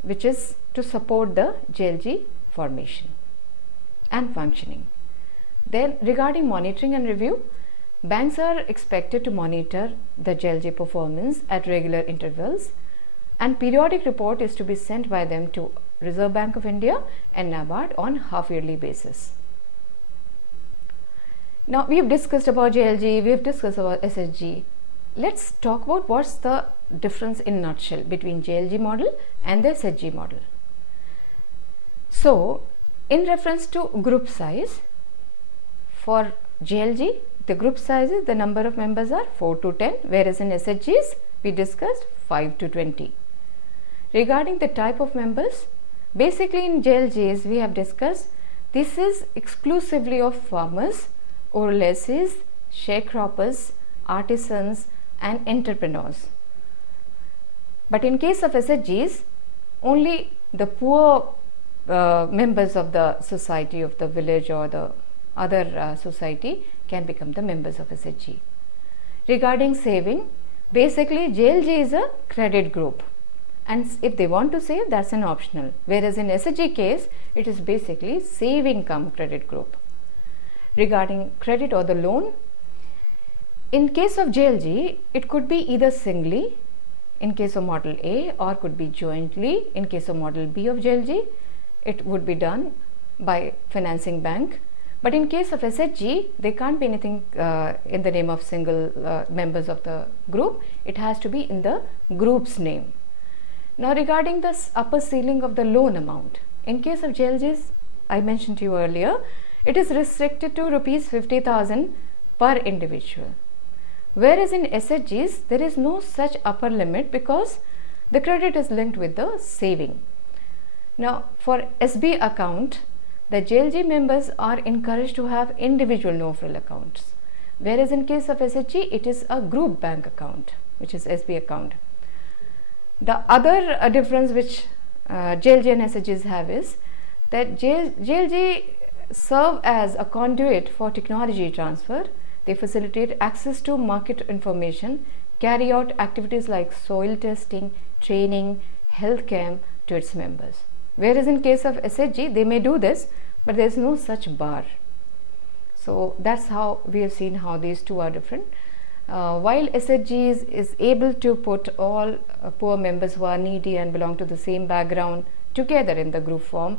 which is to support the JLG formation and functioning. Then regarding monitoring and review, banks are expected to monitor the JLG performance at regular intervals, and periodic report is to be sent by them to Reserve Bank of India and NABARD on half-yearly basis. Now, we have discussed about JLG, we have discussed about SHG. Let's talk about what's the difference in nutshell between JLG model and the SHG model. So, in reference to group size, for JLG, the group sizes, the number of members are 4 to 10, whereas in SHGs, we discussed 5 to 20. Regarding the type of members, basically in JLGs, we have discussed this is exclusively of farmers, or lessees, sharecroppers, artisans and entrepreneurs. But in case of SHGs, only the poor members of the society, of the village or the other society can become the members of SHG. Regarding saving, basically JLG is a credit group, and if they want to save, that's an optional, whereas in SHG case it is basically saving cum credit group. Regarding credit or the loan, in case of JLG it could be either singly in case of model A, or could be jointly in case of model B of JLG. It would be done by financing bank. But in case of SHG, there can't be anything in the name of single members of the group. It has to be in the group's name. Now regarding the upper ceiling of the loan amount, in case of JLGs, I mentioned to you earlier, it is restricted to rupees 50,000 per individual. Whereas in SHGs, there is no such upper limit because the credit is linked with the saving. Now for SB account, the JLG members are encouraged to have individual no-frill accounts, whereas in case of SHG it is a group bank account, which is SB account. The other difference which JLG and SHGs have is that JLG serve as a conduit for technology transfer. They facilitate access to market information, carry out activities like soil testing, training, health camp to its members. Whereas in case of SHG, they may do this, but there is no such bar. So that's how we have seen how these two are different. While SHG is able to put all poor members who are needy and belong to the same background together in the group form,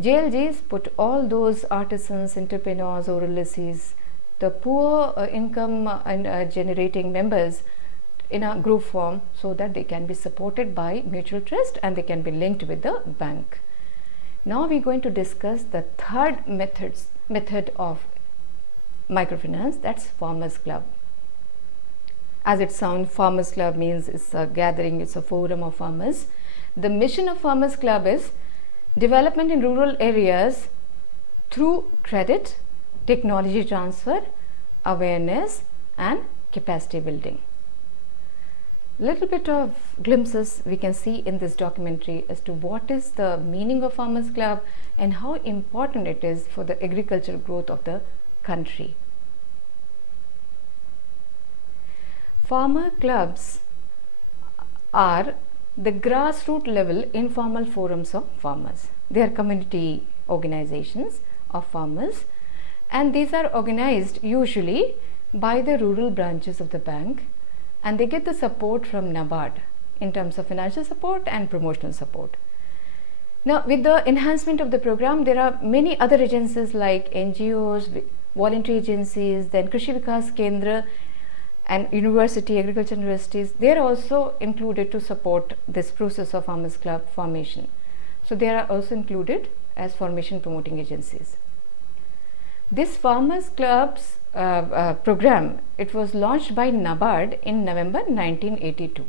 JLGs put all those artisans, entrepreneurs, oralists, the poor income generating members in a group form so that they can be supported by mutual trust and they can be linked with the bank. Now we are going to discuss the third method of microfinance, that's Farmers Club. As it sounds, Farmers Club means it's a gathering, it's a forum of farmers. The mission of Farmers Club is development in rural areas through credit, technology transfer, awareness and capacity building. Little bit of glimpses we can see in this documentary as to what is the meaning of Farmers Club and how important it is for the agricultural growth of the country. Farmer clubs are the grassroots level informal forums of farmers. They are community organizations of farmers, and these are organized usually by the rural branches of the bank, and they get the support from NABARD in terms of financial support and promotional support. Now with the enhancement of the program, there are many other agencies like NGOs, voluntary agencies, then Krishi Vikas Kendra and agriculture universities. They are also included to support this process of Farmers Club formation. So they are also included as formation promoting agencies. This Farmers Club's program, it was launched by NABARD in November 1982,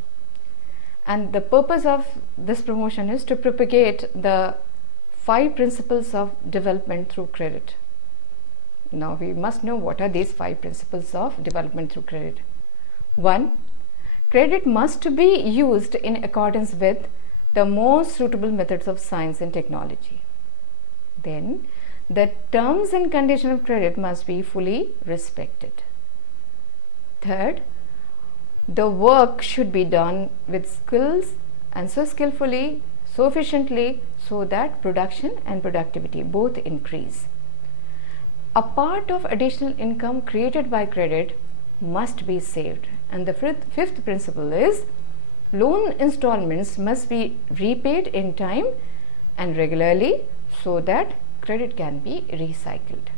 and the purpose of this promotion is to propagate the 5 principles of development through credit. Now we must know what are these 5 principles of development through credit. 1. Credit must be used in accordance with the most suitable methods of science and technology. Then the terms and conditions of credit must be fully respected. Third, the work should be done with skills and so skillfully, so efficiently, so that production and productivity both increase. A part of additional income created by credit must be saved. And the fifth principle is loan installments must be repaid in time and regularly so that credit can be recycled.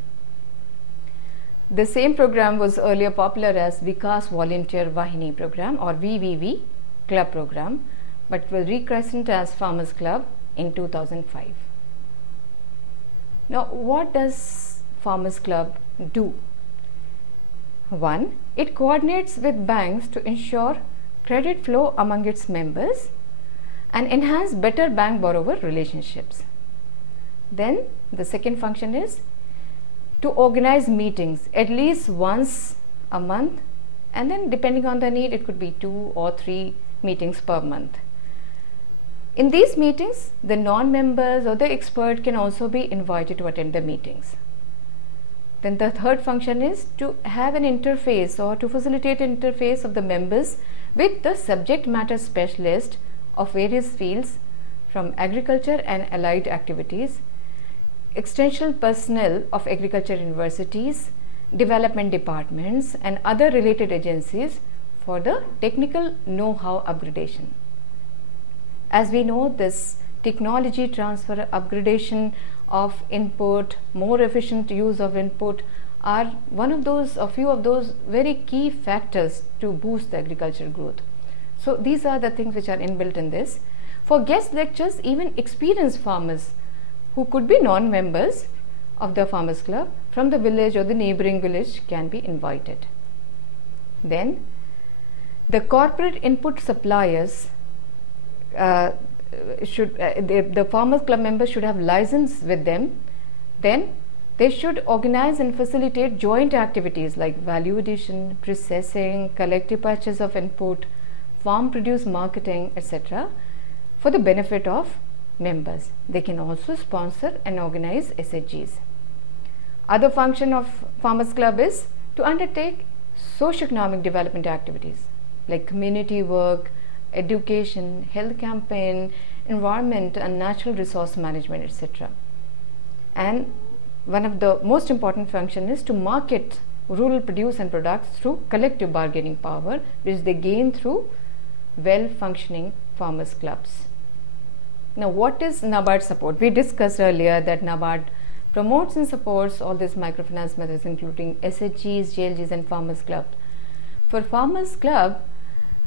The same program was earlier popular as Vikas Volunteer Vahini program or VVV Club program, but was rechristened as Farmers Club in 2005. Now what does Farmers Club do? 1. It coordinates with banks to ensure credit flow among its members and enhance better bank-borrower relationships. Then the second function is to organize meetings at least once a month, and then depending on the need it could be 2 or 3 meetings per month. In these meetings, the non-members or the expert can also be invited to attend the meetings. Then the third function is to have an interface or to facilitate interface of the members with the subject matter specialist of various fields from agriculture and allied activities, extension personnel of agriculture universities, development departments and other related agencies for the technical know-how upgradation. As we know, this technology transfer, upgradation of input, more efficient use of input are one of those, a few of those very key factors to boost the agricultural growth. So these are the things which are inbuilt in this. For guest lectures, even experienced farmers who could be non-members of the farmers club from the village or the neighboring village can be invited. Then the corporate input suppliers the farmers club members should have license with them. Then they should organize and facilitate joint activities like value addition, processing, collective purchase of input, farm produce marketing, etc. for the benefit of members. They can also sponsor and organize shgs. Other function of farmers club is to undertake socio-economic development activities like community work, education, health campaign, environment and natural resource management, etc. And one of the most important function is to market rural produce and products through collective bargaining power, which they gain through well-functioning farmers clubs. Now, what is NABARD support? We discussed earlier that NABARD promotes and supports all these microfinance methods including shgs, jlgs and farmers club. For farmers club,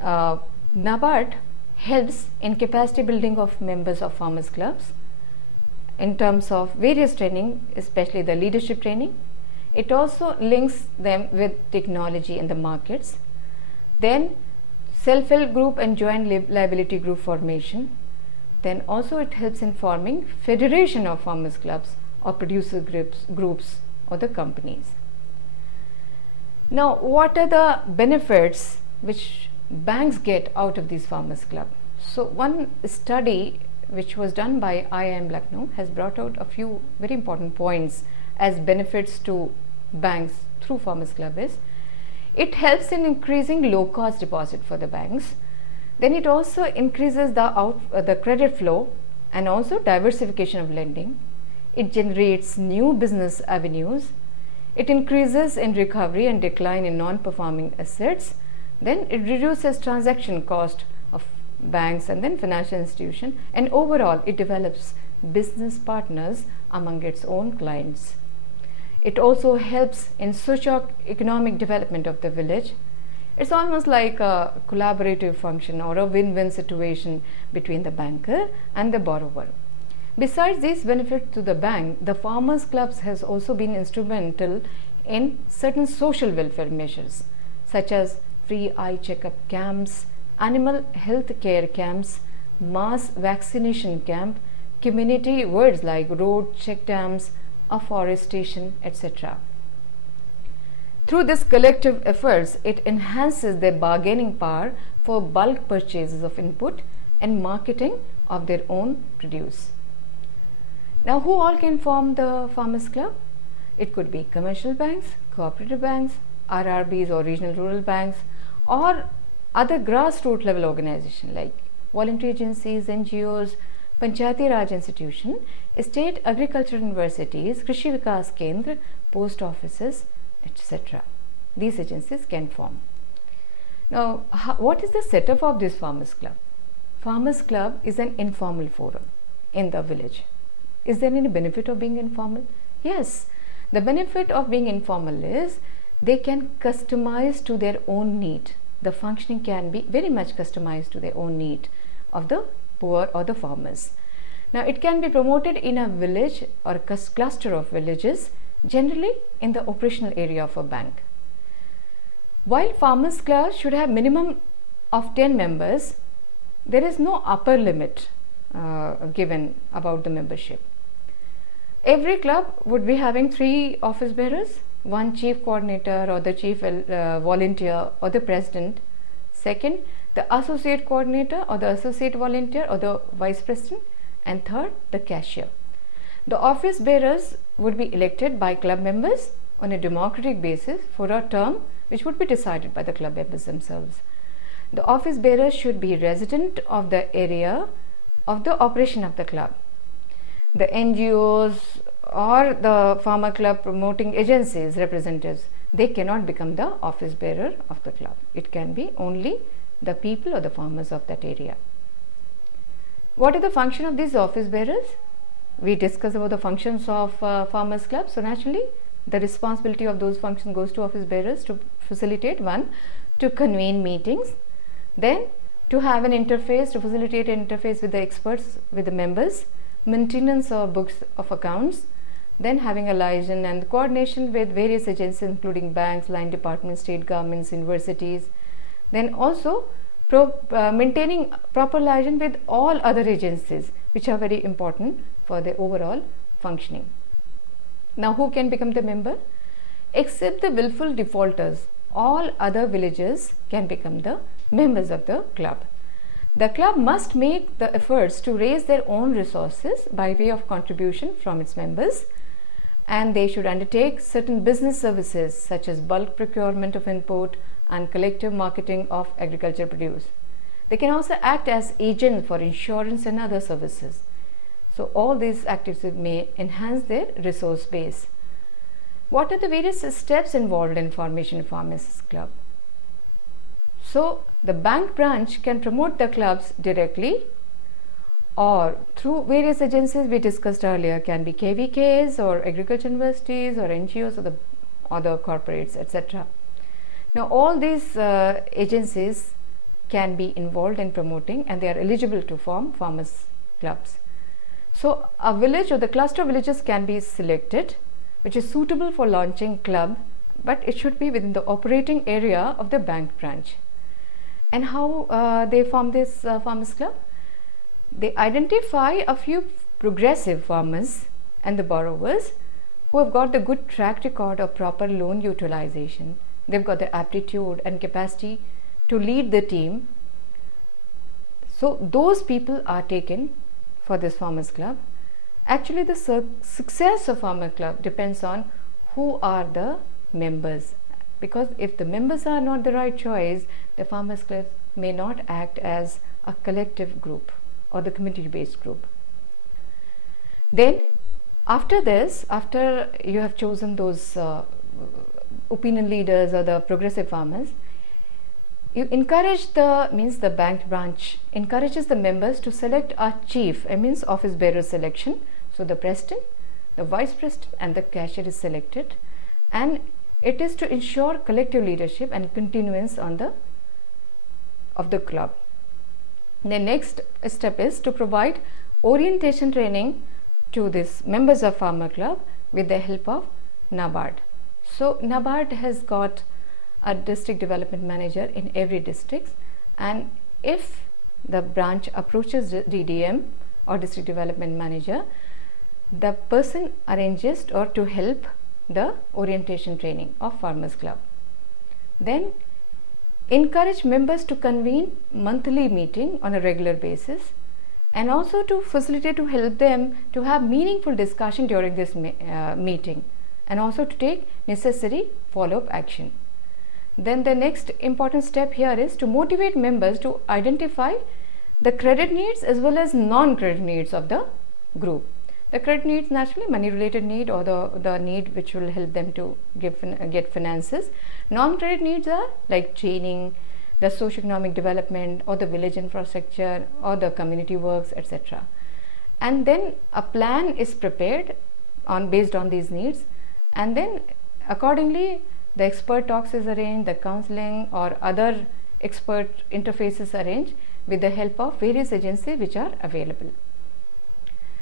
NABARD helps in capacity building of members of farmers clubs in terms of various training, especially the leadership training. It also links them with technology in the markets. Then self-help group and joint liability group formation. Then also it helps in forming federation of farmers clubs or producer groups or the companies. Now, what are the benefits which banks get out of these farmers club? So one study which was done by IIM Lucknow has brought out a few very important points as benefits to banks through farmers club is it helps in increasing low cost deposit for the banks. Then it also increases the credit flow and also diversification of lending. It generates new business avenues. It increases in recovery and decline in non-performing assets. Then it reduces transaction cost of banks and then financial institution, and overall it develops business partners among its own clients. It also helps in socio-economic development of the village. It's almost like a collaborative function or a win-win situation between the banker and the borrower. Besides these benefits to the bank, the farmers clubs has also been instrumental in certain social welfare measures such as free eye checkup camps, animal health care camps, mass vaccination camp, community words like road check dams, afforestation, etc. Through this collective efforts, it enhances their bargaining power for bulk purchases of input and marketing of their own produce. Now, who all can form the farmers club? It could be commercial banks, cooperative banks, RRBs or regional rural banks, or other grassroots level organizations like voluntary agencies, NGOs, Panchayati Raj institution, state agriculture universities, Krishi Vikas Kendra, post offices, etc. These agencies can form. Now, what is the setup of this farmers club? Farmers club is an informal forum in the village. Is there any benefit of being informal? Yes, the benefit of being informal is they can customize to their own need. The functioning can be very much customized to their own need of the poor or the farmers. Now, it can be promoted in a village or a cluster of villages, generally in the operational area of a bank. While farmers club should have minimum of 10 members, there is no upper limit given about the membership. Every club would be having 3 office bearers, one chief coordinator or the chief volunteer or the president, second the associate coordinator or the associate volunteer or the vice president, and third the cashier. The office bearers would be elected by club members on a democratic basis for a term which would be decided by the club members themselves. The office bearer should be resident of the area of the operation of the club. The NGOs or the farmer club promoting agencies representatives, they cannot become the office bearer of the club. It can be only the people or the farmers of that area. What are the function of these office bearers? We discussed about the functions of farmers club. So naturally the responsibility of those functions goes to office bearers to facilitate, one, to convene meetings, then to have an interface, to facilitate an interface with the experts, with the members, maintenance of books of accounts, then having a liaison and coordination with various agencies including banks, line departments, state governments, universities, then also maintaining proper liaison with all other agencies which are very important for the overall functioning. Now who can become the member? Except the willful defaulters, all other villagers can become the members of the club. The club must make the efforts to raise their own resources by way of contribution from its members, and they should undertake certain business services such as bulk procurement of input and collective marketing of agricultural produce. They can also act as agents for insurance and other services. So all these activities may enhance their resource base. What are the various steps involved in formation of farmers club? So the bank branch can promote the clubs directly or through various agencies we discussed earlier, can be KVKs or agriculture universities or NGOs or the other corporates, etc. Now all these agencies can be involved in promoting and they are eligible to form farmers clubs. So a village or the cluster of villages can be selected which is suitable for launching club, but it should be within the operating area of the bank branch. And how they form this farmers club? They identify a few progressive farmers and the borrowers who have got the good track record of proper loan utilization. They've got the aptitude and capacity to lead the team. So those people are taken for this farmers club. Actually the success of farmer club depends on who are the members, because if the members are not the right choice, the farmers club may not act as a collective group or the community based group. Then after this, after you have chosen those opinion leaders or the progressive farmers, you encourage the bank branch encourages the members to select a chief, means office bearer selection. So the president, the vice president and the cashier is selected, and it is to ensure collective leadership and continuance of the club. The next step is to provide orientation training to these members of farmer club with the help of NABARD. So NABARD has got a district development manager in every district, and if the branch approaches DDM or district development manager, the person arranges or to help the orientation training of farmers club. Then encourage members to convene monthly meeting on a regular basis, and also to facilitate, to help them to have meaningful discussion during this meeting, and also to take necessary follow-up action. Then the next important step here is to motivate members to identify the credit needs as well as non-credit needs of the group. The credit needs, naturally money related need or the need which will help them to get finances. Non-credit needs are like training, the socio-economic development or the village infrastructure or the community works, etc. And then a plan is prepared based on these needs, and then accordingly the expert talks is arranged, the counseling or other expert interfaces arranged with the help of various agencies which are available.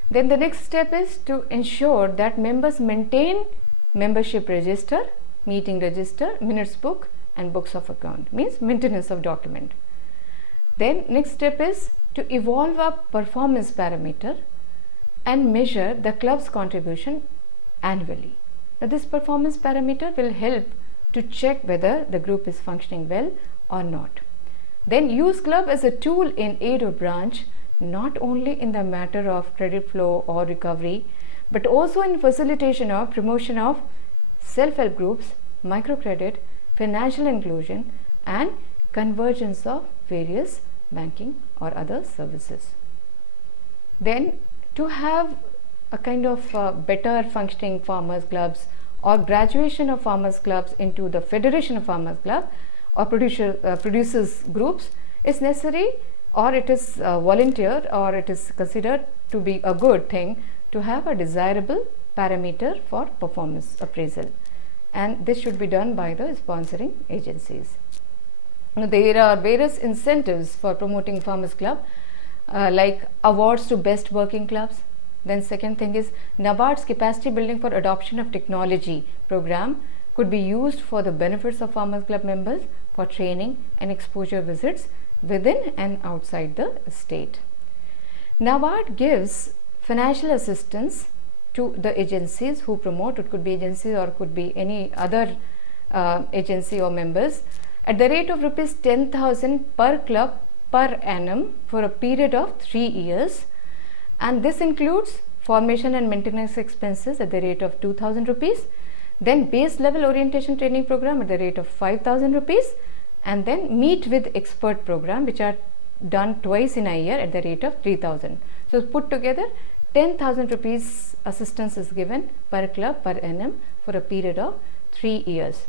Then the next step is to ensure that members maintain membership register, meeting register, minutes book and books of account, means maintenance of document. Then next step is to evolve a performance parameter and measure the club's contribution annually. Now this performance parameter will help to check whether the group is functioning well or not. Then use club as a tool in aid of branch, not only in the matter of credit flow or recovery, but also in facilitation or promotion of self-help groups, microcredit, financial inclusion, and convergence of various banking or other services. Then, to have a kind of better functioning farmers clubs or graduation of farmers clubs into the Federation of Farmers Club or producers groups is necessary, or it is volunteer, or it is considered to be a good thing to have a desirable parameter for performance appraisal, and this should be done by the sponsoring agencies. Now, there are various incentives for promoting farmers club, like awards to best working clubs. Then second thing is NABARD's capacity building for adoption of technology program could be used for the benefits of farmers club members for training and exposure visits within and outside the state. NABARD gives financial assistance to the agencies who promote. It could be agencies or could be any other agency or members at the rate of rupees 10,000 per club per annum for a period of 3 years, and this includes formation and maintenance expenses at the rate of 2,000 rupees, then base level orientation training program at the rate of 5,000 rupees, and then meet with expert program which are done twice in a year at the rate of 3,000. So put together 10,000 rupees assistance is given per club per annum for a period of 3 years.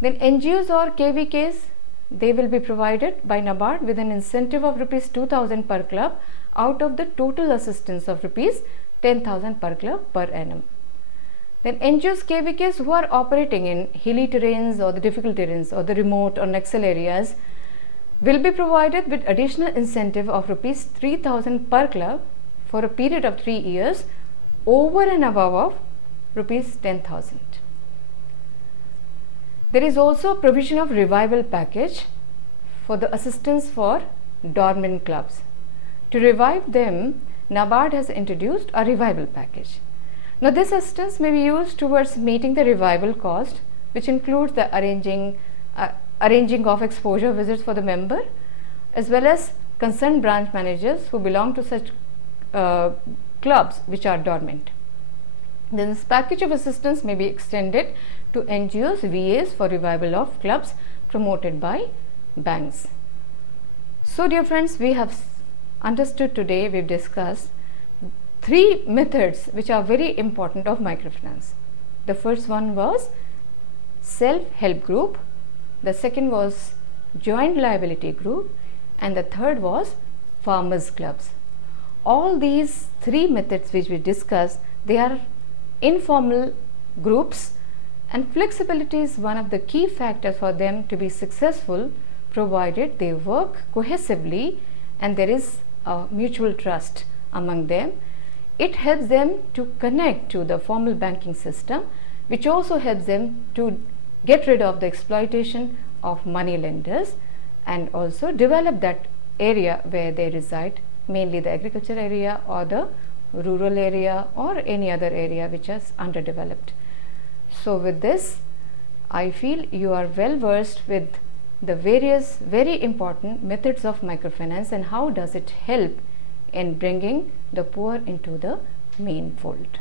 Then NGOs or KVKs, they will be provided by NABARD with an incentive of rupees 2,000 per club out of the total assistance of rupees 10,000 per club per annum. Then NGOs, KVKs who are operating in hilly terrains or the difficult terrains or the remote or Naxal areas will be provided with additional incentive of rupees 3,000 per club for a period of 3 years over and above of rupees 10,000. There is also provision of revival package for the assistance for dormant clubs. To revive them, NABARD has introduced a revival package. Now, this assistance may be used towards meeting the revival cost, which includes the arranging of exposure visits for the member, as well as concerned branch managers who belong to such clubs which are dormant. Then this package of assistance may be extended to NGOs, VAs for revival of clubs promoted by banks. So dear friends, we have understood today, we've discussed 3 methods which are very important of microfinance. The first one was self-help group, the second was joint liability group, and the third was farmers clubs. All these 3 methods which we discussed, they are informal groups, and flexibility is one of the key factors for them to be successful, provided they work cohesively and there is a mutual trust among them. It helps them to connect to the formal banking system, which also helps them to get rid of the exploitation of money lenders and also develop that area where they reside, mainly the agriculture area or the rural area or any other area which is underdeveloped. So with this, I feel you are well versed with the various very important methods of microfinance and how does it help in bringing the poor into the main fold.